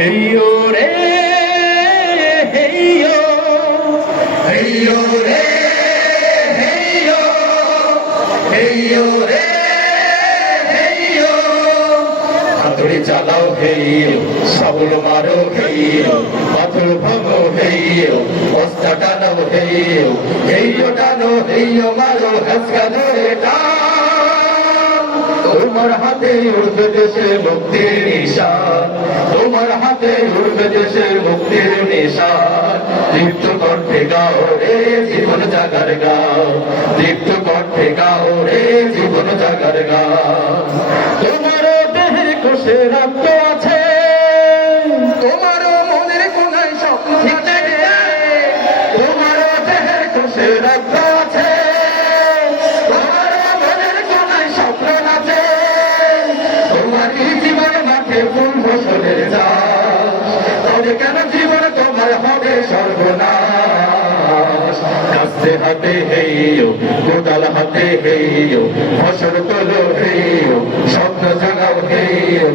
হেইয়ো রে, হেইয়ো। হেইয়ো রে চালাও হেইয়ো সাবল মারো হেইয়ো, পাথর ভাঙো হেইয়ো, বস্তা টানো হেইয়ো হেইয়ো টানো, হেইয়ো মারো হাসকানো টান তোমার হাতে উঠবে দেশের মুক্তির নিশান। তোমার হাতে উঠবে দেশের মুক্তির নিশান দীপ্ত কণ্ঠে গাও রে জীবন জাগার গাও। দীপ্ত কণ্ঠে গাও রে জীবন জাগার গাও। তোমার দেহে কোষে রক্ত আছে। তোমার মনের কোনায় স্বপ্ন তোমার দেহের কোষে রক্ত মাঠে ফুল ফসলের চাষ তবে কেন জীবন তোমার হবে সর্বনাশ? হাতে হেইও হাতে হেইও, ফসল তোলো হেইও, স্বপ্ন জাগাও হেইও।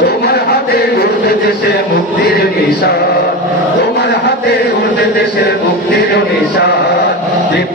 তোমার হাতে উঠবে দেশে মুক্তির নিশান। তোমার হাতে উঠবে দেশের মুক্তির নিশান।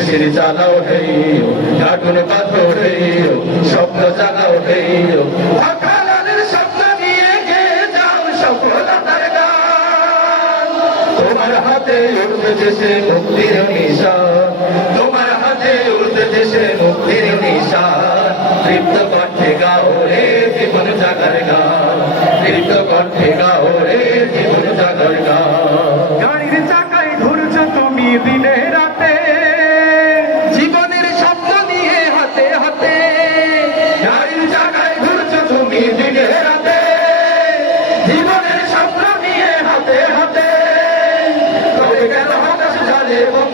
মেশিন চালাও হেইও পাথর হেইও স্বপ্ন জাগাও হেইও। গে তোমার হাতে উঠবে দেশে মুক্তির নিশান। তোমার হাতে মুক্তির নিশান। তৃপ্ত কণ্ঠে গাও রে জীবন জাগার গান। তৃপ্ত কণ্ঠে গাও রে জীবন জাগার গান। গাড়ির চাকায় ঘুরছ তুমি দিনে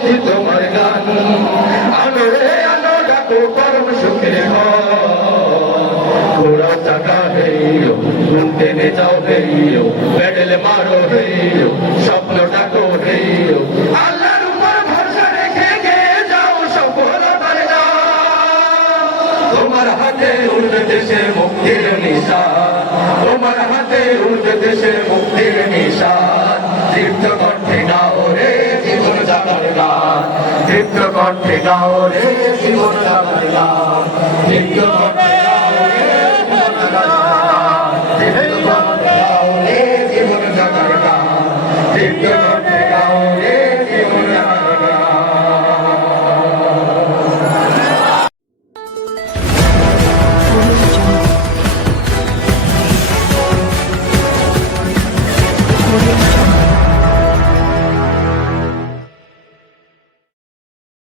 বন্ধু তোমার গান। আলো রে আলো ডাকো পরম সুখের ঘোড়া চাকা হেইও ঘুম টেনে যাও হেইও, প্যাডেল মারো হেইও স্বপ্ন ডাকো হেইও। আল্লাহর উপর ভরসা রেখে গে যাও সফলতার তোমার হাতে উঠবে দেশের মুক্তির নিশান। তোমার হাতে উঠবে দেশের মুক্তির নিশান। দীপ্ত দীপ্ত কণ্ঠে গাও রে জীবন